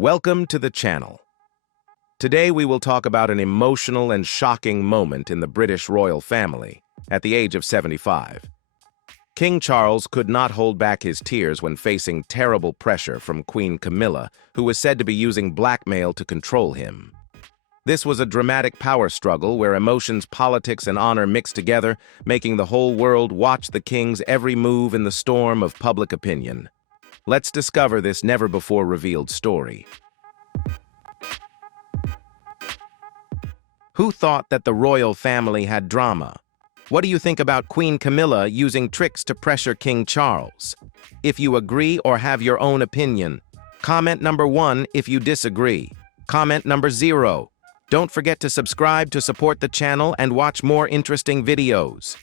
Welcome to the channel. Today we will talk about an emotional and shocking moment in the British royal family at the age of 75. King Charles could not hold back his tears when facing terrible pressure from Queen Camilla, who was said to be using blackmail to control him. This was a dramatic power struggle where emotions, politics, and honor mixed together, making the whole world watch the king's every move in the storm of public opinion. Let's discover this never-before-revealed story. Who thought that the royal family had drama? What do you think about Queen Camilla using tricks to pressure King Charles? If you agree or have your own opinion, comment number 1 if you disagree. Comment number 0. Don't forget to subscribe to support the channel and watch more interesting videos.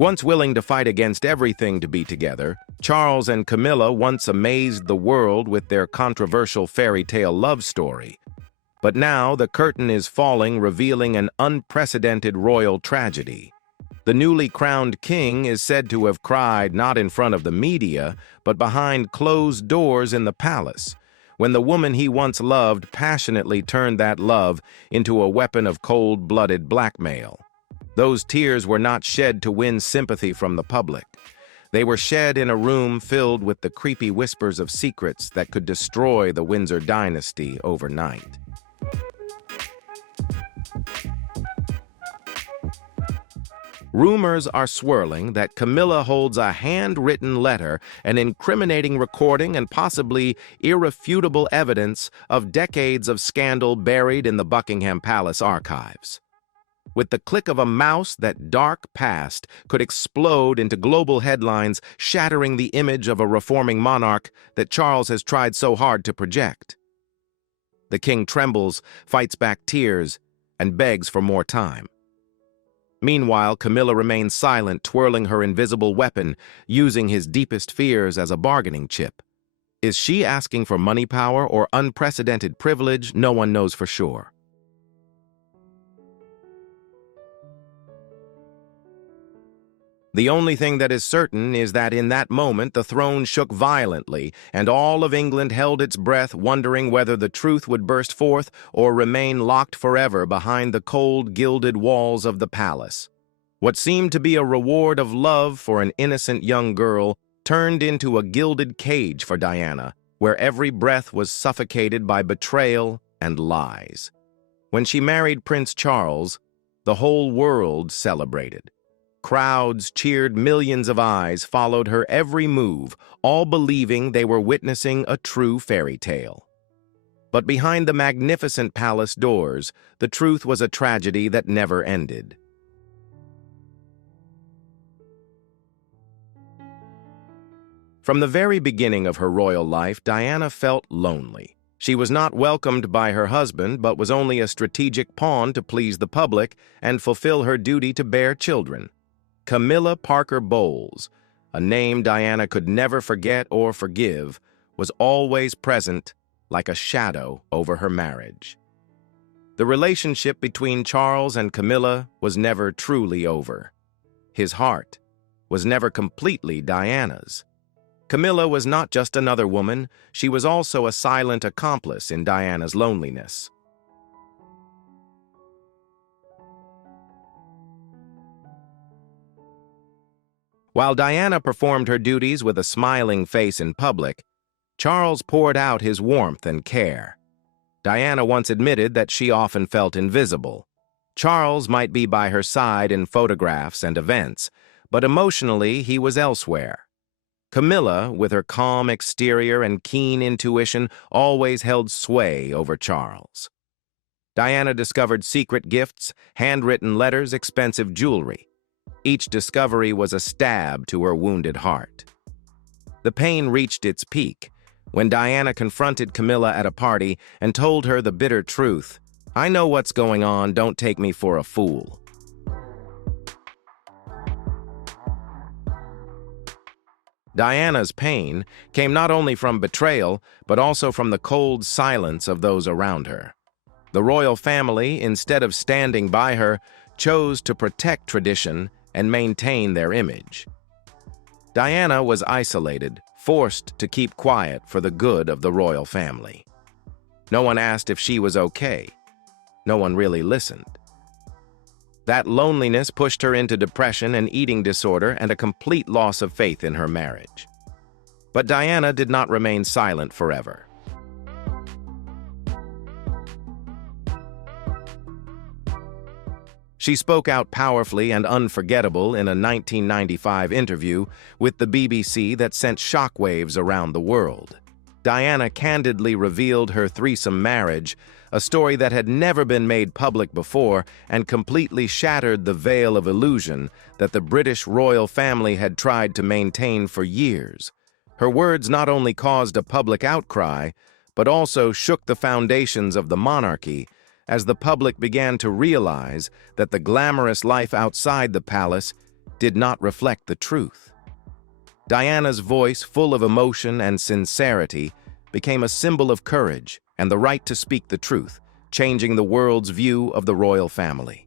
Once willing to fight against everything to be together, Charles and Camilla once amazed the world with their controversial fairy tale love story. But now the curtain is falling, revealing an unprecedented royal tragedy. The newly crowned king is said to have cried not in front of the media, but behind closed doors in the palace, when the woman he once loved passionately turned that love into a weapon of cold-blooded blackmail. Those tears were not shed to win sympathy from the public. They were shed in a room filled with the creepy whispers of secrets that could destroy the Windsor dynasty overnight. Rumors are swirling that Camilla holds a handwritten letter, an incriminating recording, and possibly irrefutable evidence of decades of scandal buried in the Buckingham Palace archives. With the click of a mouse, that dark past could explode into global headlines, shattering the image of a reforming monarch that Charles has tried so hard to project. The king trembles, fights back tears, and begs for more time. Meanwhile, Camilla remains silent, twirling her invisible weapon, using his deepest fears as a bargaining chip. Is she asking for money power or unprecedented privilege? No one knows for sure. The only thing that is certain is that in that moment the throne shook violently, and all of England held its breath, wondering whether the truth would burst forth or remain locked forever behind the cold, gilded walls of the palace. What seemed to be a reward of love for an innocent young girl turned into a gilded cage for Diana, where every breath was suffocated by betrayal and lies. When she married Prince Charles, the whole world celebrated. Crowds cheered, millions of eyes followed her every move, all believing they were witnessing a true fairy tale. But behind the magnificent palace doors, the truth was a tragedy that never ended. From the very beginning of her royal life, Diana felt lonely. She was not welcomed by her husband, but was only a strategic pawn to please the public and fulfill her duty to bear children. Camilla Parker Bowles, a name Diana could never forget or forgive, was always present like a shadow over her marriage. The relationship between Charles and Camilla was never truly over. His heart was never completely Diana's. Camilla was not just another woman, she was also a silent accomplice in Diana's loneliness. While Diana performed her duties with a smiling face in public, Charles poured out his warmth and care. Diana once admitted that she often felt invisible. Charles might be by her side in photographs and events, but emotionally he was elsewhere. Camilla, with her calm exterior and keen intuition, always held sway over Charles. Diana discovered secret gifts, handwritten letters, expensive jewelry. Each discovery was a stab to her wounded heart. The pain reached its peak when Diana confronted Camilla at a party and told her the bitter truth. "I know what's going on, don't take me for a fool." Diana's pain came not only from betrayal, but also from the cold silence of those around her. The royal family, instead of standing by her, chose to protect tradition and maintain their image. Diana was isolated, forced to keep quiet for the good of the royal family. No one asked if she was okay. No one really listened. That loneliness pushed her into depression and eating disorder and a complete loss of faith in her marriage. But Diana did not remain silent forever. She spoke out powerfully and unforgettable in a 1995 interview with the BBC that sent shockwaves around the world. Diana candidly revealed her threesome marriage, a story that had never been made public before and completely shattered the veil of illusion that the British royal family had tried to maintain for years. Her words not only caused a public outcry, but also shook the foundations of the monarchy as the public began to realize that the glamorous life outside the palace did not reflect the truth. Diana's voice, full of emotion and sincerity, became a symbol of courage and the right to speak the truth, changing the world's view of the royal family.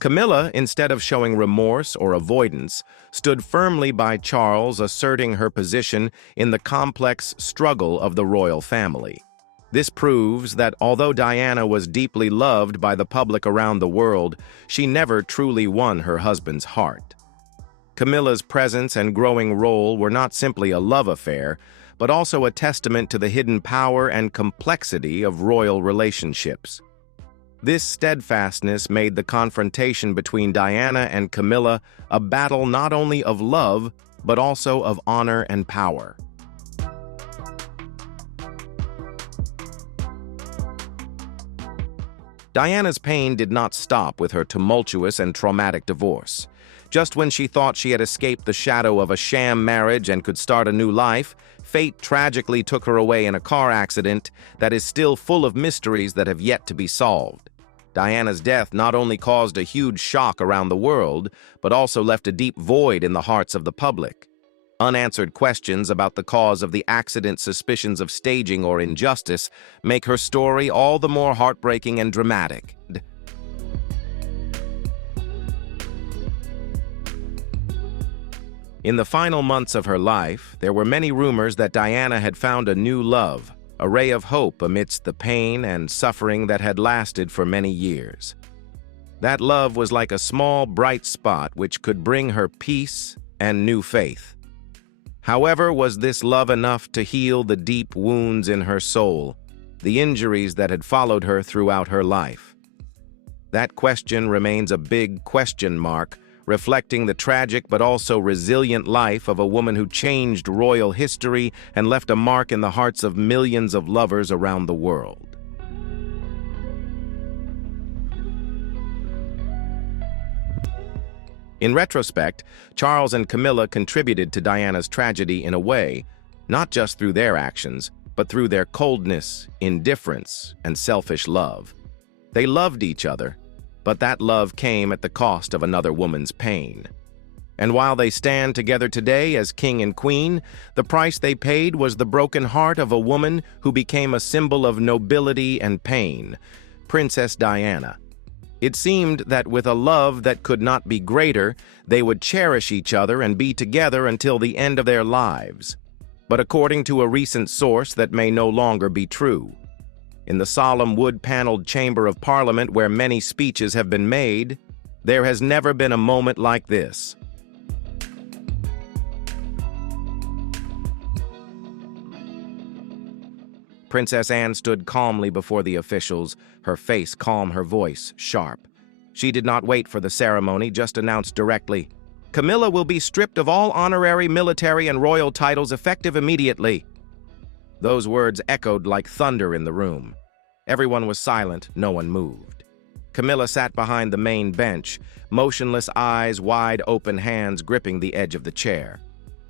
Camilla, instead of showing remorse or avoidance, stood firmly by Charles, asserting her position in the complex struggle of the royal family. This proves that although Diana was deeply loved by the public around the world, she never truly won her husband's heart. Camilla's presence and growing role were not simply a love affair, but also a testament to the hidden power and complexity of royal relationships. This steadfastness made the confrontation between Diana and Camilla a battle not only of love, but also of honor and power. Diana's pain did not stop with her tumultuous and traumatic divorce. Just when she thought she had escaped the shadow of a sham marriage and could start a new life, fate tragically took her away in a car accident that is still full of mysteries that have yet to be solved. Diana's death not only caused a huge shock around the world, but also left a deep void in the hearts of the public. Unanswered questions about the cause of the accident, suspicions of staging or injustice, make her story all the more heartbreaking and dramatic. In the final months of her life, there were many rumors that Diana had found a new love, a ray of hope amidst the pain and suffering that had lasted for many years. That love was like a small, bright spot which could bring her peace and new faith. However, was this love enough to heal the deep wounds in her soul, the injuries that had followed her throughout her life? That question remains a big question mark, reflecting the tragic but also resilient life of a woman who changed royal history and left a mark in the hearts of millions of lovers around the world. In retrospect, Charles and Camilla contributed to Diana's tragedy in a way, not just through their actions, but through their coldness, indifference, and selfish love. They loved each other, but that love came at the cost of another woman's pain. And while they stand together today as king and queen, the price they paid was the broken heart of a woman who became a symbol of nobility and pain, Princess Diana. It seemed that with a love that could not be greater, they would cherish each other and be together until the end of their lives. But according to a recent source that may no longer be true, in the solemn wood-paneled chamber of Parliament where many speeches have been made, there has never been a moment like this. Princess Anne stood calmly before the officials, her face calm, her voice sharp. She did not wait for the ceremony, just announced directly, "Camilla will be stripped of all honorary military and royal titles effective immediately." Those words echoed like thunder in the room. Everyone was silent, no one moved. Camilla sat behind the main bench, motionless eyes, wide open hands gripping the edge of the chair.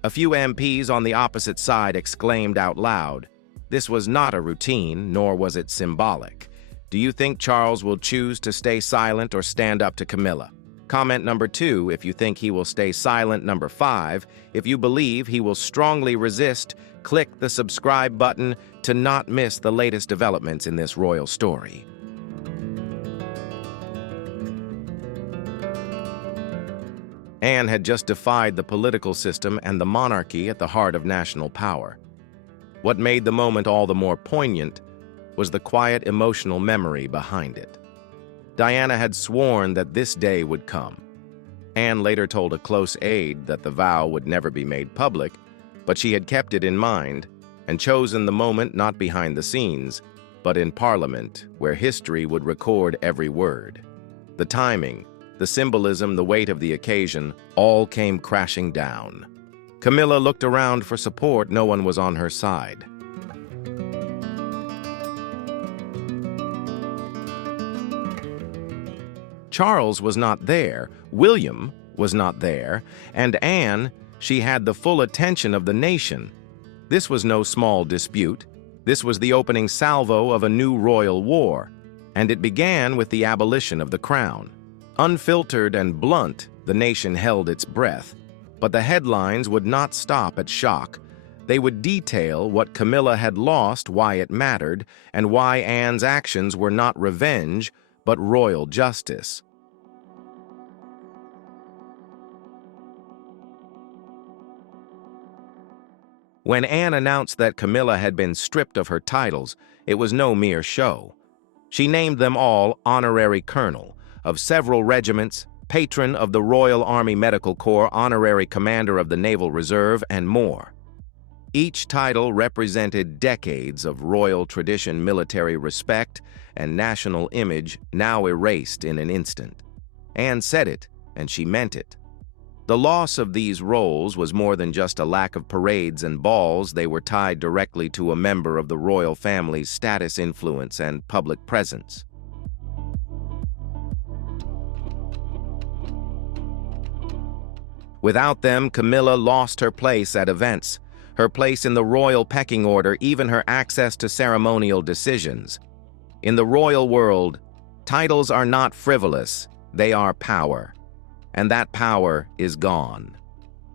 A few MPs on the opposite side exclaimed out loud. This was not a routine, nor was it symbolic. Do you think Charles will choose to stay silent or stand up to Camilla? Comment number 2 if you think he will stay silent. Number 5, if you believe he will strongly resist, click the subscribe button to not miss the latest developments in this royal story. Anne had just defied the political system and the monarchy at the heart of national power. What made the moment all the more poignant was the quiet emotional memory behind it. Diana had sworn that this day would come. Anne later told a close aide that the vow would never be made public, but she had kept it in mind and chosen the moment not behind the scenes, but in Parliament, where history would record every word. The timing, the symbolism, the weight of the occasion, all came crashing down. Camilla looked around for support. No one was on her side. Charles was not there, William was not there, and Anne, she had the full attention of the nation. This was no small dispute. This was the opening salvo of a new royal war, and it began with the abolition of the crown. Unfiltered and blunt, the nation held its breath, but the headlines would not stop at shock. They would detail what Camilla had lost, why it mattered, and why Anne's actions were not revenge, but royal justice. When Anne announced that Camilla had been stripped of her titles, it was no mere show. She named them all honorary colonel of several regiments, patron of the Royal Army Medical Corps, honorary commander of the Naval Reserve, and more. Each title represented decades of royal tradition, military respect, and national image now erased in an instant. Anne said it, and she meant it. The loss of these roles was more than just a lack of parades and balls. They were tied directly to a member of the royal family's status, influence, and public presence. Without them, Camilla lost her place at events, her place in the royal pecking order, even her access to ceremonial decisions. In the royal world, titles are not frivolous, they are power. And that power is gone.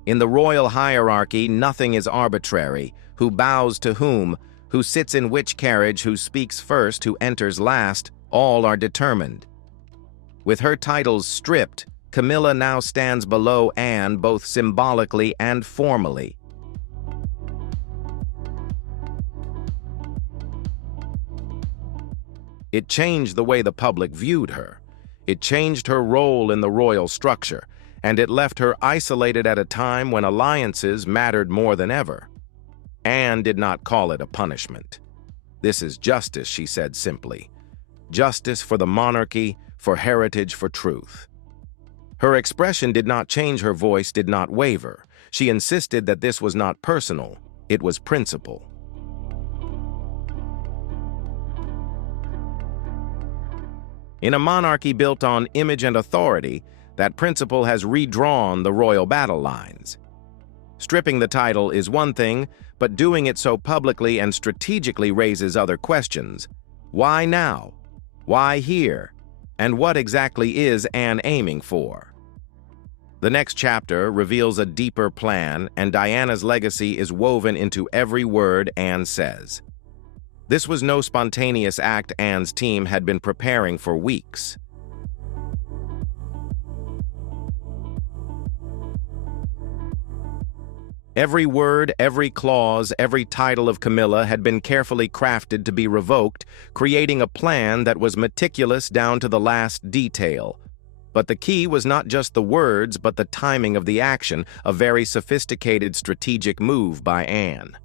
In the royal hierarchy, nothing is arbitrary. Who bows to whom, who sits in which carriage, who speaks first, who enters last, all are determined. With her titles stripped, Camilla now stands below Anne both symbolically and formally. It changed the way the public viewed her. It changed her role in the royal structure, and it left her isolated at a time when alliances mattered more than ever. Anne did not call it a punishment. "This is justice," she said simply. "Justice for the monarchy, for heritage, for truth." Her expression did not change, her voice did not waver. She insisted that this was not personal, it was principle. In a monarchy built on image and authority, that principle has redrawn the royal battle lines. Stripping the title is one thing, but doing it so publicly and strategically raises other questions. Why now? Why here? And what exactly is Anne aiming for? The next chapter reveals a deeper plan, and Diana's legacy is woven into every word Anne says. This was no spontaneous act. Anne's team had been preparing for weeks. Every word, every clause, every title of Camilla had been carefully crafted to be revoked, creating a plan that was meticulous down to the last detail. But the key was not just the words, but the timing of the action, a very sophisticated strategic move by Anne.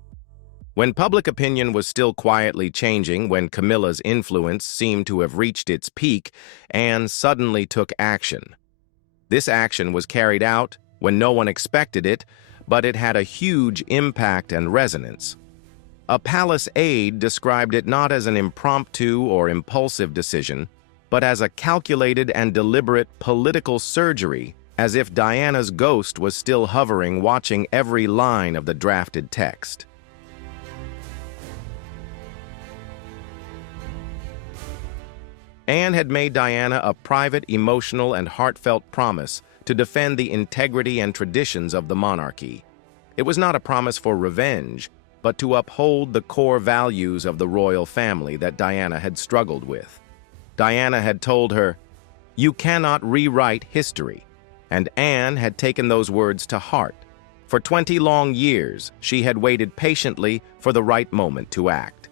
When public opinion was still quietly changing, when Camilla's influence seemed to have reached its peak, Anne suddenly took action. This action was carried out when no one expected it, but it had a huge impact and resonance. A palace aide described it not as an impromptu or impulsive decision, but as a calculated and deliberate political surgery, as if Diana's ghost was still hovering, watching every line of the drafted text. Anne had made Diana a private, emotional, and heartfelt promise to defend the integrity and traditions of the monarchy. It was not a promise for revenge, but to uphold the core values of the royal family that Diana had struggled with. Diana had told her, "You cannot rewrite history. and Anne had taken those words to heart. For 20 long years, she had waited patiently for the right moment to act.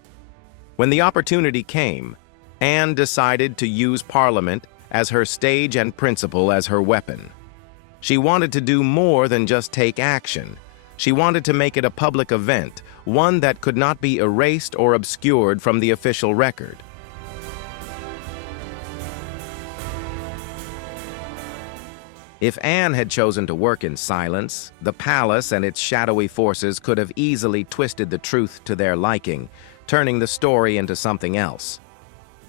When the opportunity came, Anne decided to use Parliament as her stage and principle as her weapon. She wanted to do more than just take action. She wanted to make it a public event, one that could not be erased or obscured from the official record. If Anne had chosen to work in silence, the palace and its shadowy forces could have easily twisted the truth to their liking, turning the story into something else.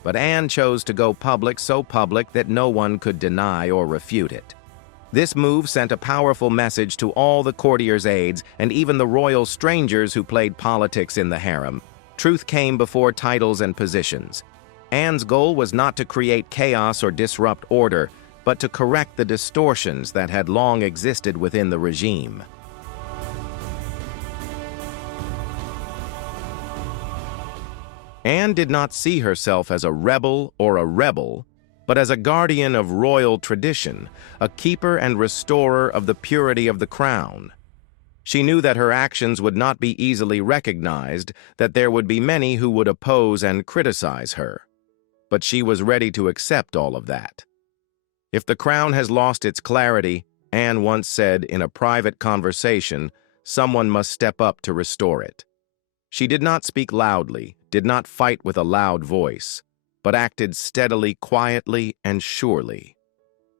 But Anne chose to go public, so public that no one could deny or refute it. This move sent a powerful message to all the courtiers' aides and even the royal strangers who played politics in the harem. Truth came before titles and positions. Anne's goal was not to create chaos or disrupt order, but to correct the distortions that had long existed within the regime. Anne did not see herself as a rebel or a rebel, but as a guardian of royal tradition, a keeper and restorer of the purity of the crown. She knew that her actions would not be easily recognized, that there would be many who would oppose and criticize her. But she was ready to accept all of that. If the crown has lost its clarity, Anne once said in a private conversation, someone must step up to restore it. She did not speak loudly, did not fight with a loud voice, but acted steadily, quietly, and surely.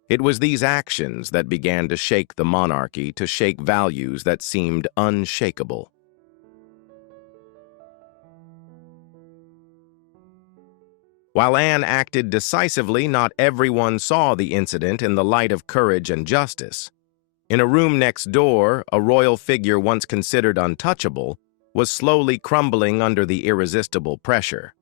It was these actions that began to shake the monarchy, to shake values that seemed unshakable. While Anne acted decisively, not everyone saw the incident in the light of courage and justice. In a room next door, a royal figure once considered untouchable was slowly crumbling under the irresistible pressure.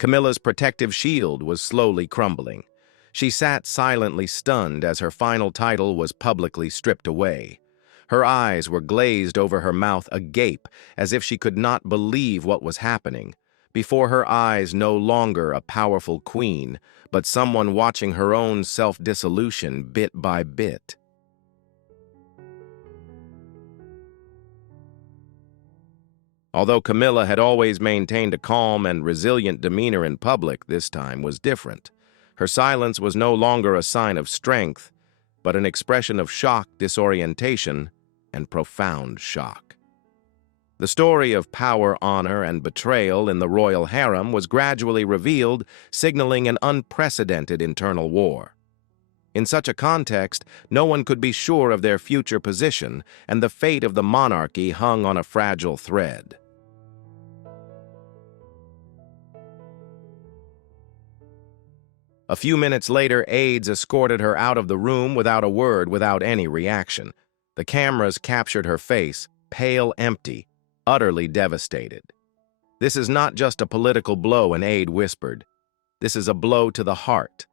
Camilla's protective shield was slowly crumbling. She sat silently stunned as her final title was publicly stripped away. Her eyes were glazed over her mouth agape, as if she could not believe what was happening. Before her eyes no longer a powerful queen, but someone watching her own self-dissolution bit by bit. Although Camilla had always maintained a calm and resilient demeanor in public, this time was different. Her silence was no longer a sign of strength, but an expression of shock, disorientation, and profound shock. The story of power, honor, and betrayal in the royal harem was gradually revealed, signaling an unprecedented internal war. In such a context, no one could be sure of their future position, and the fate of the monarchy hung on a fragile thread. A few minutes later, aides escorted her out of the room without a word, without any reaction. The cameras captured her face, pale, empty, utterly devastated. "This is not just a political blow," an aide whispered. "This is a blow to the heart."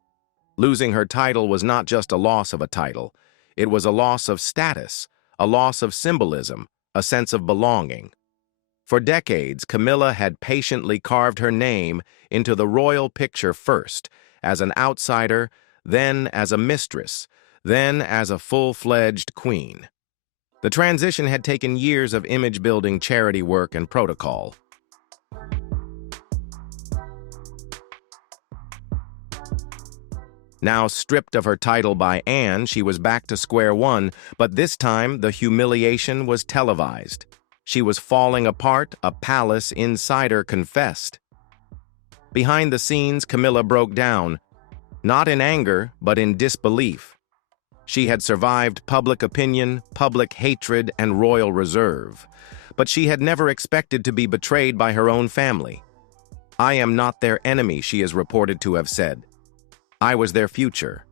Losing her title was not just a loss of a title. It was a loss of status, a loss of symbolism, a sense of belonging. For decades, Camilla had patiently carved her name into the royal picture, first as an outsider, then as a mistress, then as a full-fledged queen. The transition had taken years of image-building, charity work, and protocol. Now stripped of her title by Anne, she was back to square one, but this time the humiliation was televised. She was falling apart, a palace insider confessed. Behind the scenes, Camilla broke down, not in anger, but in disbelief. She had survived public opinion, public hatred, and royal reserve, but she had never expected to be betrayed by her own family. "I am not their enemy," she is reported to have said. "I was their future."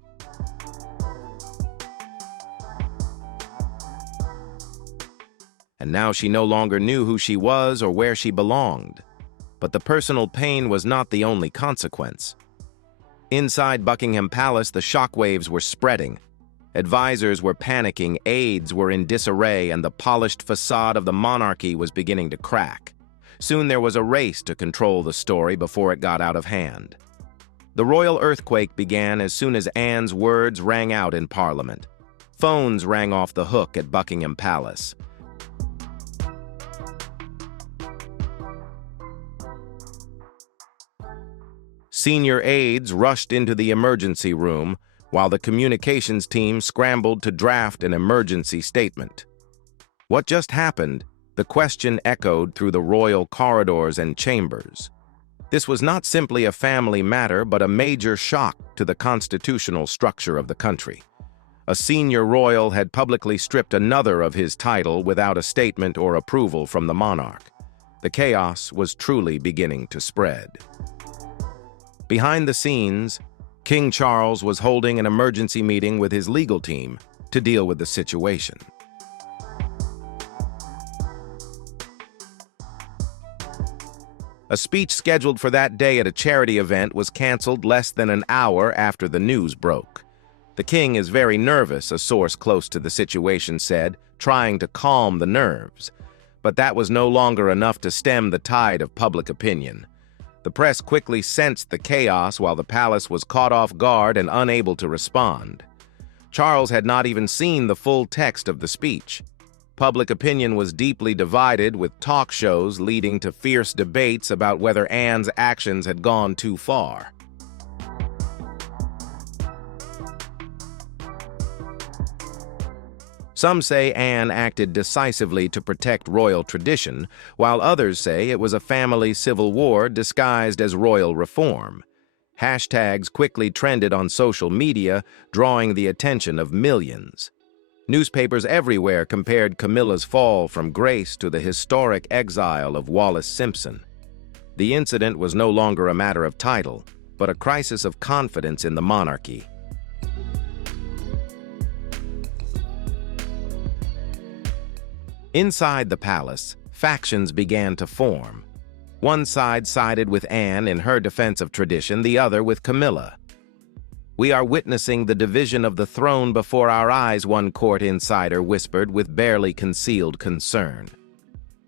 And now she no longer knew who she was or where she belonged. But the personal pain was not the only consequence. Inside Buckingham Palace, the shockwaves were spreading. Advisors were panicking, aides were in disarray, and the polished facade of the monarchy was beginning to crack. Soon there was a race to control the story before it got out of hand. The royal earthquake began as soon as Anne's words rang out in Parliament. Phones rang off the hook at Buckingham Palace. Senior aides rushed into the emergency room, while the communications team scrambled to draft an emergency statement. What just happened? The question echoed through the royal corridors and chambers. This was not simply a family matter, but a major shock to the constitutional structure of the country. A senior royal had publicly stripped another of his title without a statement or approval from the monarch. The chaos was truly beginning to spread. Behind the scenes, King Charles was holding an emergency meeting with his legal team to deal with the situation. A speech scheduled for that day at a charity event was canceled less than an hour after the news broke. The king is very nervous, a source close to the situation said, trying to calm the nerves. But that was no longer enough to stem the tide of public opinion. The press quickly sensed the chaos while the palace was caught off guard and unable to respond. Charles had not even seen the full text of the speech. Public opinion was deeply divided, with talk shows leading to fierce debates about whether Anne's actions had gone too far. Some say Anne acted decisively to protect royal tradition, while others say it was a family civil war disguised as royal reform. Hashtags quickly trended on social media, drawing the attention of millions. Newspapers everywhere compared Camilla's fall from grace to the historic exile of Wallis Simpson. The incident was no longer a matter of title, but a crisis of confidence in the monarchy. Inside the palace, factions began to form. One side sided with Anne in her defense of tradition, the other with Camilla. "We are witnessing the division of the throne before our eyes," one court insider whispered with barely concealed concern.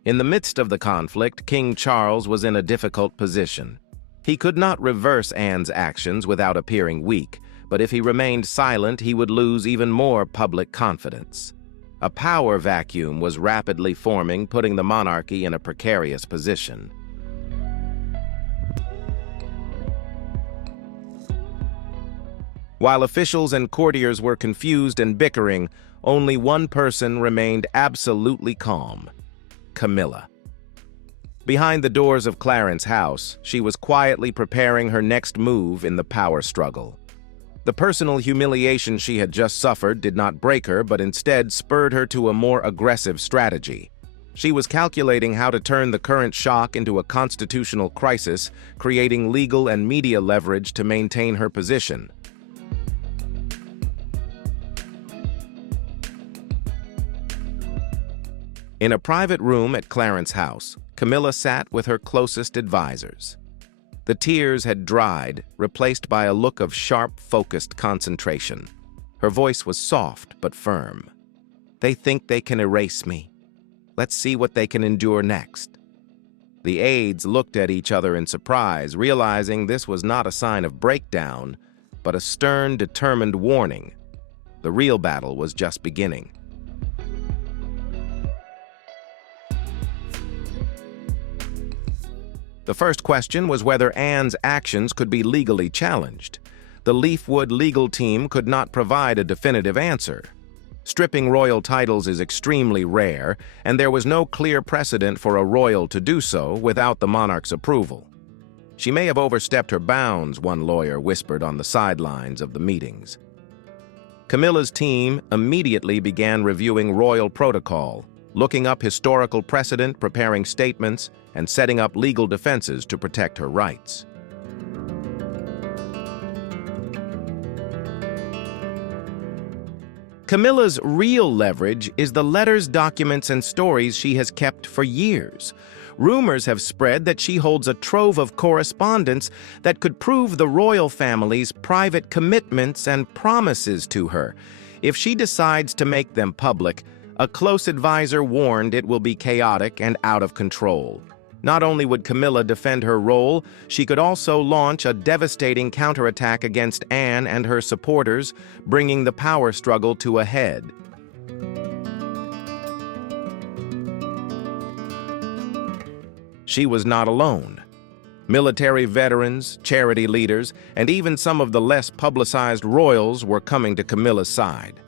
In the midst of the conflict, King Charles was in a difficult position. He could not reverse Anne's actions without appearing weak, but if he remained silent, he would lose even more public confidence. A power vacuum was rapidly forming, putting the monarchy in a precarious position. While officials and courtiers were confused and bickering, only one person remained absolutely calm: Camilla. Behind the doors of Clarence House, she was quietly preparing her next move in the power struggle. The personal humiliation she had just suffered did not break her, but instead spurred her to a more aggressive strategy. She was calculating how to turn the current shock into a constitutional crisis, creating legal and media leverage to maintain her position. In a private room at Clarence House, Camilla sat with her closest advisors. The tears had dried, replaced by a look of sharp, focused concentration. Her voice was soft but firm. "They think they can erase me. Let's see what they can endure next." The aides looked at each other in surprise, realizing this was not a sign of breakdown, but a stern, determined warning. The real battle was just beginning. The first question was whether Anne's actions could be legally challenged. The Leafwood legal team could not provide a definitive answer. Stripping royal titles is extremely rare, and there was no clear precedent for a royal to do so without the monarch's approval. "She may have overstepped her bounds," one lawyer whispered on the sidelines of the meetings. Camilla's team immediately began reviewing royal protocol, looking up historical precedent, preparing statements, and setting up legal defenses to protect her rights. Camilla's real leverage is the letters, documents, and stories she has kept for years. Rumors have spread that she holds a trove of correspondence that could prove the royal family's private commitments and promises to her. If she decides to make them public, a close advisor warned it will be chaotic and out of control. Not only would Camilla defend her role, she could also launch a devastating counterattack against Anne and her supporters, bringing the power struggle to a head. She was not alone. Military veterans, charity leaders, and even some of the less publicized royals were coming to Camilla's side.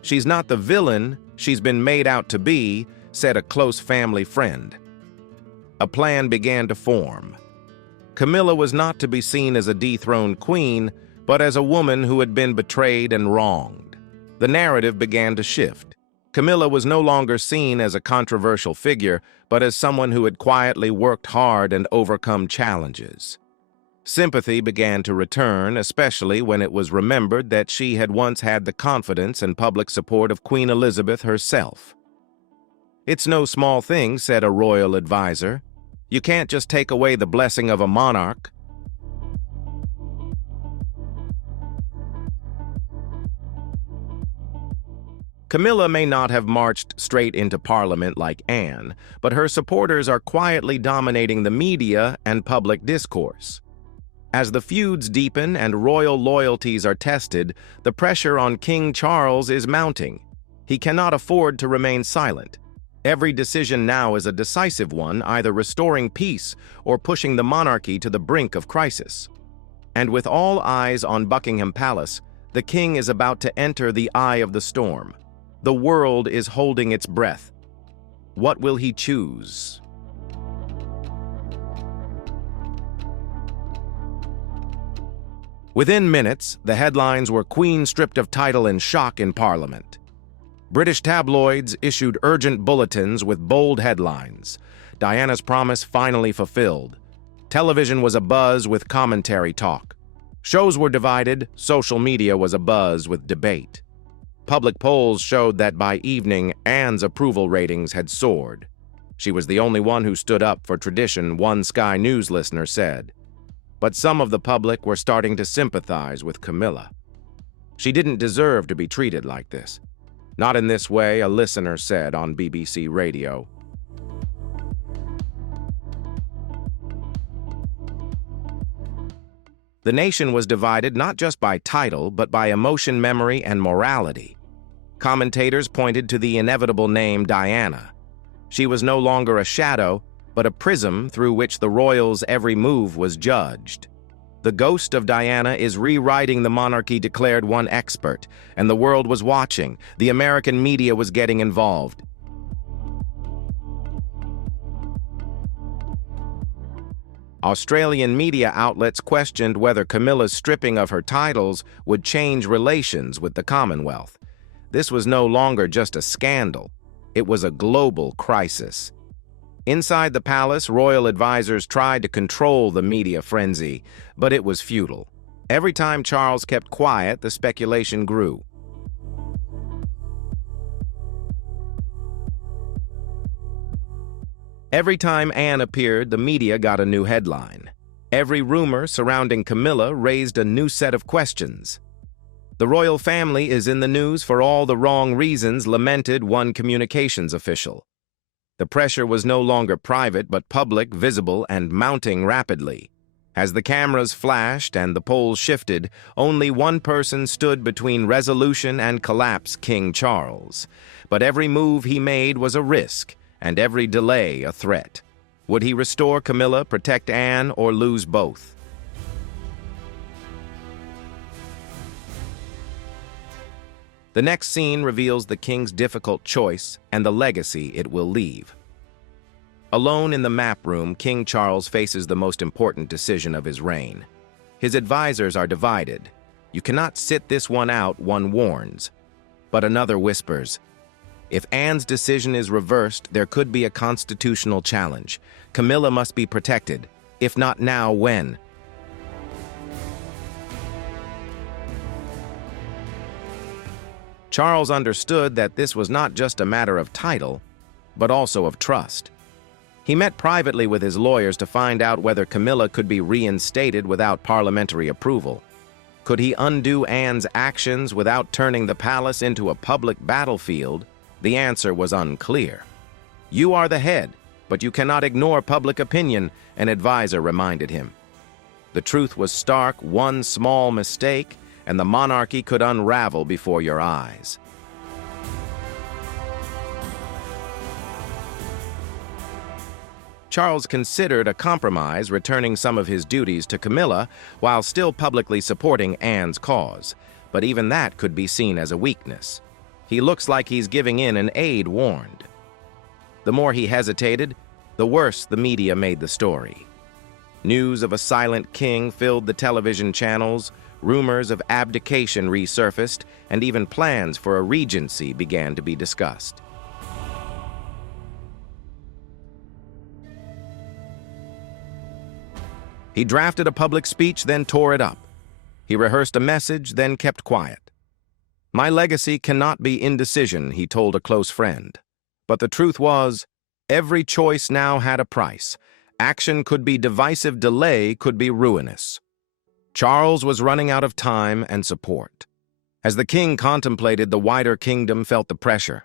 "She's not the villain she's been made out to be," said a close family friend. A plan began to form. Camilla was not to be seen as a dethroned queen, but as a woman who had been betrayed and wronged. The narrative began to shift. Camilla was no longer seen as a controversial figure, but as someone who had quietly worked hard and overcome challenges. Sympathy began to return, especially when it was remembered that she had once had the confidence and public support of Queen Elizabeth herself. "It's no small thing," said a royal advisor. "You can't just take away the blessing of a monarch." Camilla may not have marched straight into Parliament like Anne, but her supporters are quietly dominating the media and public discourse. As the feuds deepen and royal loyalties are tested, the pressure on King Charles is mounting. He cannot afford to remain silent. Every decision now is a decisive one, either restoring peace or pushing the monarchy to the brink of crisis. And with all eyes on Buckingham Palace, the king is about to enter the eye of the storm. The world is holding its breath. What will he choose? Within minutes, the headlines were "Queen stripped of title in shock in Parliament." British tabloids issued urgent bulletins with bold headlines. Diana's promise finally fulfilled. Television was abuzz with commentary talk. Shows were divided, social media was abuzz with debate. Public polls showed that by evening, Anne's approval ratings had soared. She was the only one who stood up for tradition, one Sky News listener said. But some of the public were starting to sympathize with Camilla. "She didn't deserve to be treated like this. Not in this way," a listener said on BBC Radio. The nation was divided not just by title, but by emotion, memory, and morality. Commentators pointed to the inevitable name Diana. She was no longer a shadow, but a prism through which the royals' every move was judged. "The ghost of Diana is rewriting the monarchy," declared one expert, and the world was watching. The American media was getting involved. Australian media outlets questioned whether Camilla's stripping of her titles would change relations with the Commonwealth. This was no longer just a scandal. It was a global crisis. Inside the palace, royal advisors tried to control the media frenzy, but it was futile. Every time Charles kept quiet, the speculation grew. Every time Anne appeared, the media got a new headline. Every rumor surrounding Camilla raised a new set of questions. "The royal family is in the news for all the wrong reasons," lamented one communications official. The pressure was no longer private but public, visible, and mounting rapidly. As the cameras flashed and the polls shifted, only one person stood between resolution and collapse: King Charles. But every move he made was a risk, and every delay a threat. Would he restore Camilla, protect Anne, or lose both? The next scene reveals the king's difficult choice and the legacy it will leave. Alone in the map room, King Charles faces the most important decision of his reign. His advisors are divided. "You cannot sit this one out," one warns. But another whispers, "If Anne's decision is reversed, there could be a constitutional challenge. Camilla must be protected. If not now, when?" Charles understood that this was not just a matter of title, but also of trust. He met privately with his lawyers to find out whether Camilla could be reinstated without parliamentary approval. Could he undo Anne's actions without turning the palace into a public battlefield? The answer was unclear. "You are the head. But you cannot ignore public opinion, an advisor reminded him. The truth was stark, one small mistake, and the monarchy could unravel before your eyes. Charles considered a compromise, returning some of his duties to Camilla while still publicly supporting Anne's cause. But even that could be seen as a weakness. He looks like he's giving in, an aide warned. The more he hesitated, the worse the media made the story. News of a silent king filled the television channels, rumors of abdication resurfaced, and even plans for a regency began to be discussed. He drafted a public speech, then tore it up. He rehearsed a message, then kept quiet. "My legacy cannot be indecision," he told a close friend. But the truth was, every choice now had a price. Action could be divisive, delay could be ruinous. Charles was running out of time and support. As the king contemplated, the wider kingdom felt the pressure.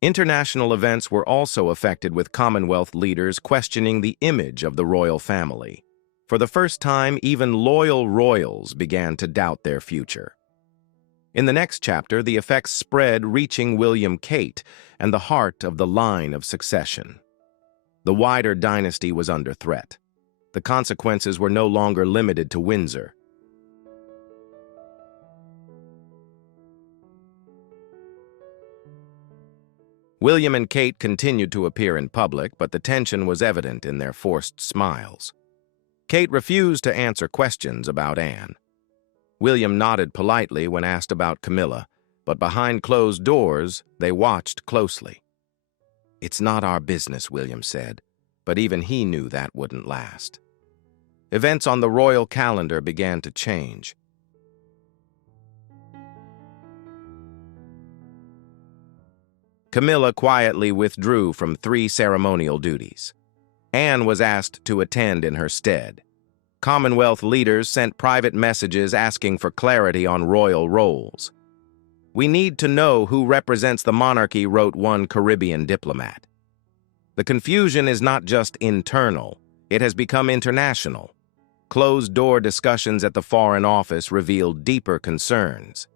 International events were also affected, with Commonwealth leaders questioning the image of the royal family. For the first time, even loyal royals began to doubt their future. In the next chapter, the effects spread, reaching William Kate and the heart of the line of succession. The wider dynasty was under threat. The consequences were no longer limited to Windsor. William and Kate continued to appear in public, but the tension was evident in their forced smiles. Kate refused to answer questions about Anne. William nodded politely when asked about Camilla, but behind closed doors, they watched closely. "It's not our business," William said, but even he knew that wouldn't last. Events on the royal calendar began to change. Camilla quietly withdrew from 3 ceremonial duties. Anne was asked to attend in her stead. Commonwealth leaders sent private messages asking for clarity on royal roles. "We need to know who represents the monarchy," wrote one Caribbean diplomat. The confusion is not just internal, it has become international. Closed-door discussions at the Foreign Office revealed deeper concerns.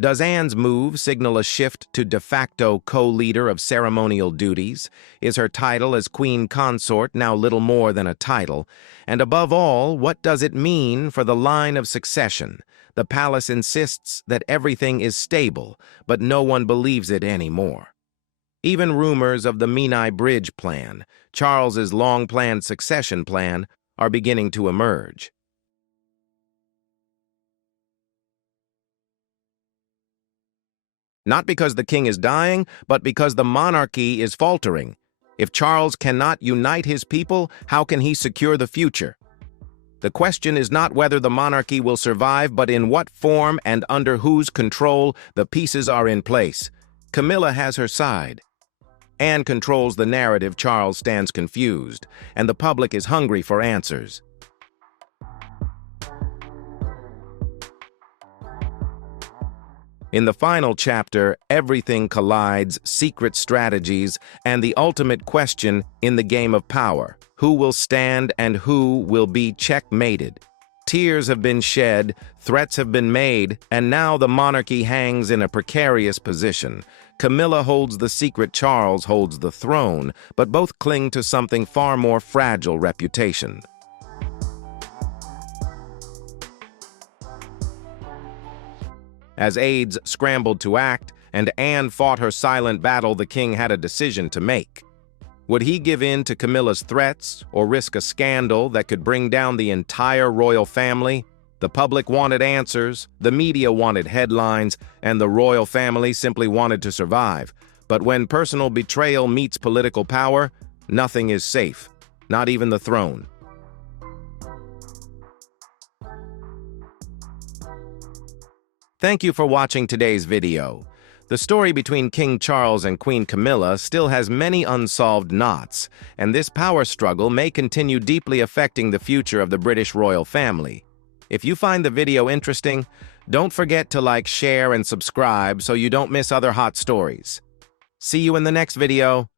Does Anne's move signal a shift to de facto co-leader of ceremonial duties? Is her title as Queen Consort now little more than a title? And above all, what does it mean for the line of succession? The palace insists that everything is stable, but no one believes it anymore. Even rumors of the Menai Bridge plan, Charles's long-planned succession plan, are beginning to emerge. Not because the king is dying, but because the monarchy is faltering. If Charles cannot unite his people, how can he secure the future? The question is not whether the monarchy will survive, but in what form and under whose control the pieces are in place. Camilla has her side. Anne controls the narrative. Charles stands confused, and the public is hungry for answers. In the final chapter, everything collides, secret strategies, and the ultimate question in the game of power. Who will stand and who will be checkmated? Tears have been shed, threats have been made, and now the monarchy hangs in a precarious position. Camilla holds the secret, Charles holds the throne, but both cling to something far more fragile: reputation. As aides scrambled to act and Anne fought her silent battle, the king had a decision to make. Would he give in to Camilla's threats or risk a scandal that could bring down the entire royal family? The public wanted answers, the media wanted headlines, and the royal family simply wanted to survive. But when personal betrayal meets political power, nothing is safe, not even the throne. Thank you for watching today's video. The story between King Charles and Queen Camilla still has many unsolved knots, and this power struggle may continue deeply affecting the future of the British royal family. If you find the video interesting, don't forget to like, share, and subscribe so you don't miss other hot stories. See you in the next video.